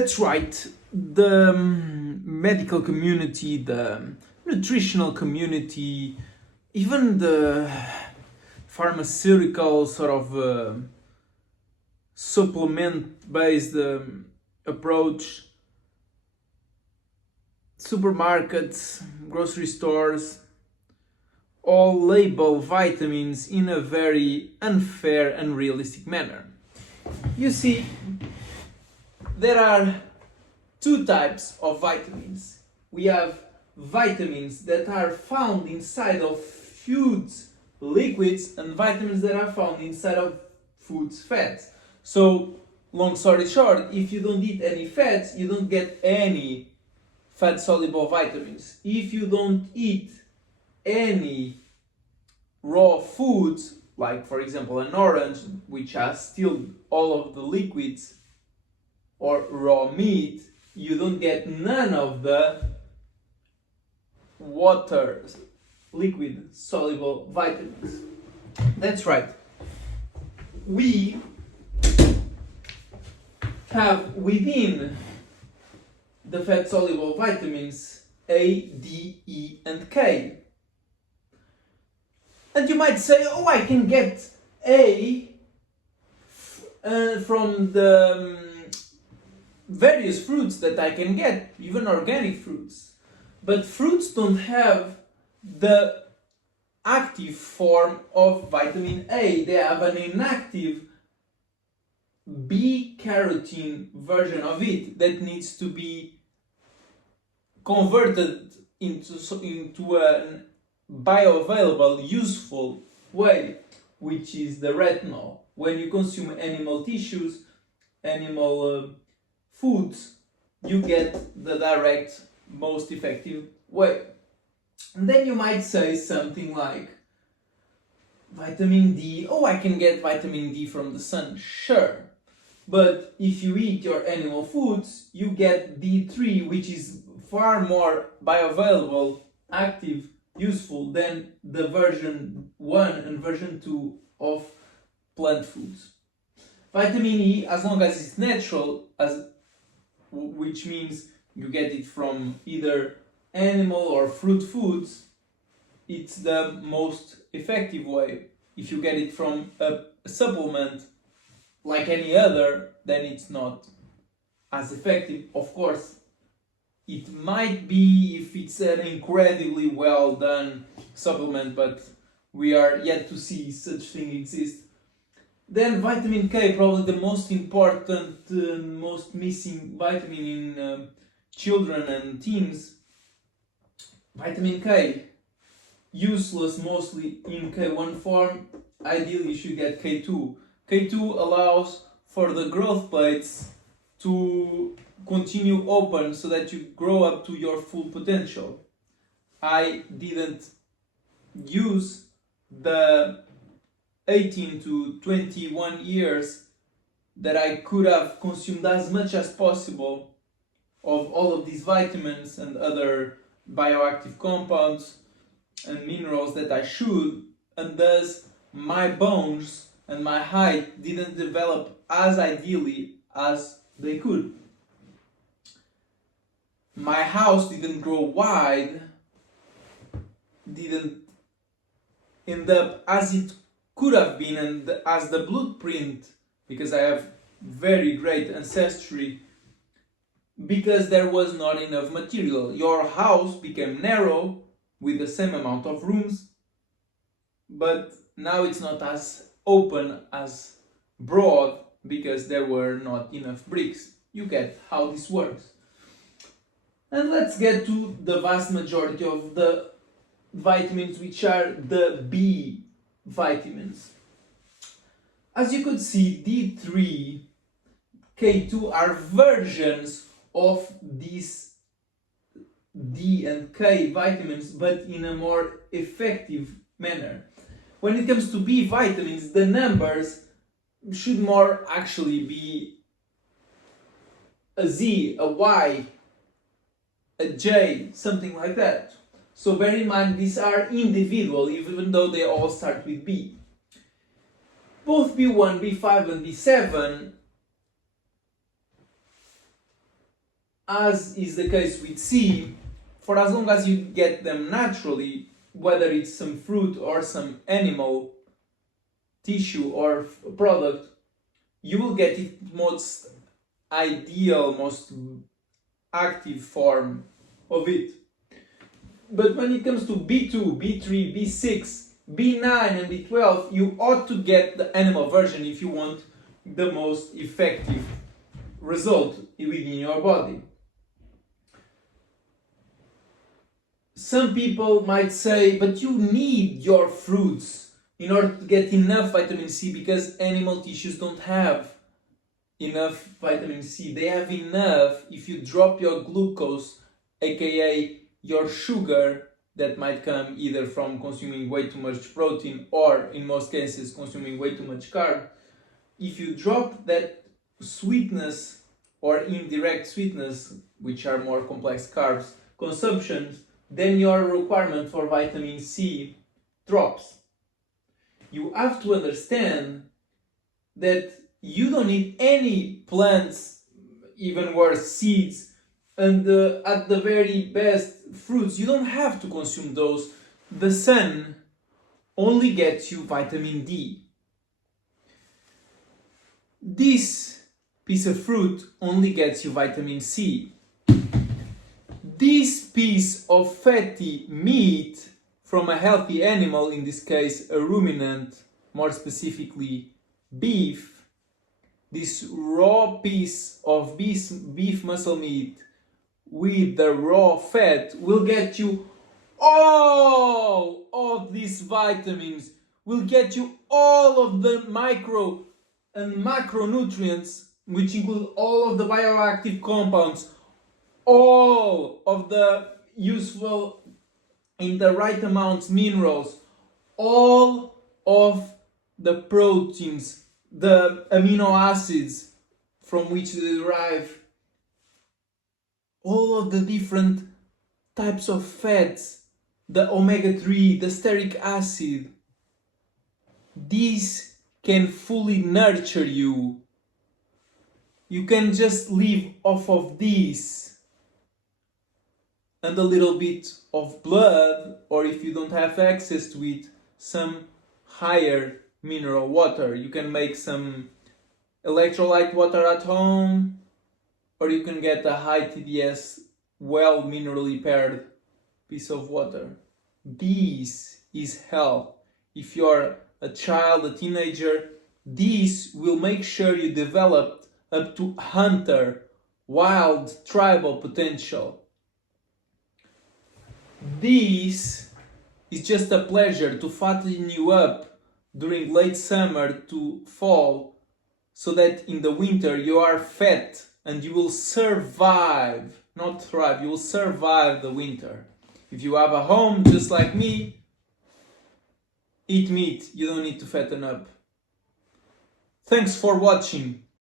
That's right. The medical community, the nutritional community, even the pharmaceutical sort of supplement based approach, supermarkets, grocery stores, all label vitamins in a very unfair and unrealistic manner. You see, there are two types of vitamins. We have vitamins that are found inside of foods, liquids, and vitamins that are found inside of foods, fats. So, long story short, if you don't eat any fats, you don't get any fat-soluble vitamins. If you don't eat any raw foods, like for example an orange, which has still all of the liquids, or raw meat, you don't get none of the water, liquid soluble vitamins. That's right. We have within the fat soluble vitamins A, D, E, and K. And you might say, oh, I can get A from the various fruits that I can get, even organic fruits. But fruits don't have the active form of vitamin A. They have an inactive B-carotene version of it that needs to be converted into a bioavailable, useful way, which is the retinol. When you consume animal tissues, animal foods, you get the direct, most effective way. And then you might say something like, vitamin D, oh, I can get vitamin D from the sun. Sure. But if you eat your animal foods, you get D3, which is far more bioavailable, active, useful than the version 1 and version 2 of plant foods. Vitamin E, as long as it's natural, which means you get it from either animal or fruit foods, it's the most effective way. If you get it from a supplement like any other, then it's not as effective. Of course, it might be if it's an incredibly well done supplement, but we are yet to see such thing exist. Then vitamin K, probably the most important, most missing vitamin in children and teens. Vitamin K, useless mostly in K1 form. Ideally you should get K2. K2 allows for the growth plates to continue open so that you grow up to your full potential. I didn't use the 18 to 21 years that I could have consumed as much as possible of all of these vitamins and other bioactive compounds and minerals that I should, and thus my bones and my height didn't develop as ideally as they could. My house didn't grow wide, didn't end up as it could have been and as the blueprint, because I have very great ancestry, because there was not enough material. Your house became narrow with the same amount of rooms, but now it's not as open, as broad, because there were not enough bricks. You get how this works. And let's get to the vast majority of the vitamins, which are the B vitamins. As you could see, D3, K2 are versions of these D and K vitamins, but in a more effective manner. When it comes to B vitamins, the numbers should more actually be a Z, a Y, a J, something like that. So bear in mind, these are individual, even though they all start with B. Both B1, B5 and B7 as is the case with C, for as long as you get them naturally, whether it's some fruit or some animal tissue or product, you will get it most ideal, most active form of it. But when it comes to B2, B3, B6, B9 and B12, you ought to get the animal version if you want the most effective result within your body. Some people might say, but you need your fruits in order to get enough vitamin C, because animal tissues don't have enough vitamin C. They have enough if you drop your glucose, aka your sugar, that might come either from consuming way too much protein or, in most cases, consuming way too much carb. If you drop that sweetness or indirect sweetness, which are more complex carbs, consumptions, then your requirement for vitamin C drops. You have to understand that you don't need any plants, even worse, seeds, and at the very best, fruits. You don't have to consume those. The sun only gets you vitamin D. This piece of fruit only gets you vitamin C. This piece of fatty meat from a healthy animal, in this case a ruminant, more specifically beef, this raw piece of beef muscle meat with the raw fat will get you all of these vitamins, will get you all of the micro and macronutrients, which include all of the bioactive compounds, all of the useful in the right amounts minerals, all of the proteins, the amino acids from which they derive, all of the different types of fats, the omega-3, the stearic acid. These can fully nurture you. You can just live off of these and a little bit of blood, or if you don't have access to it, some higher mineral water. You can make some electrolyte water at home, or you can get a high TDS, well minerally paired piece of water. This is health. If you're a child, a teenager, this will make sure you develop up to hunter, wild, tribal potential. This is just a pleasure to fatten you up during late summer to fall, so that in the winter you are fat and you will survive, not thrive, you will survive the winter. If you have a home just like me, eat meat, you don't need to fatten up. Thanks for watching.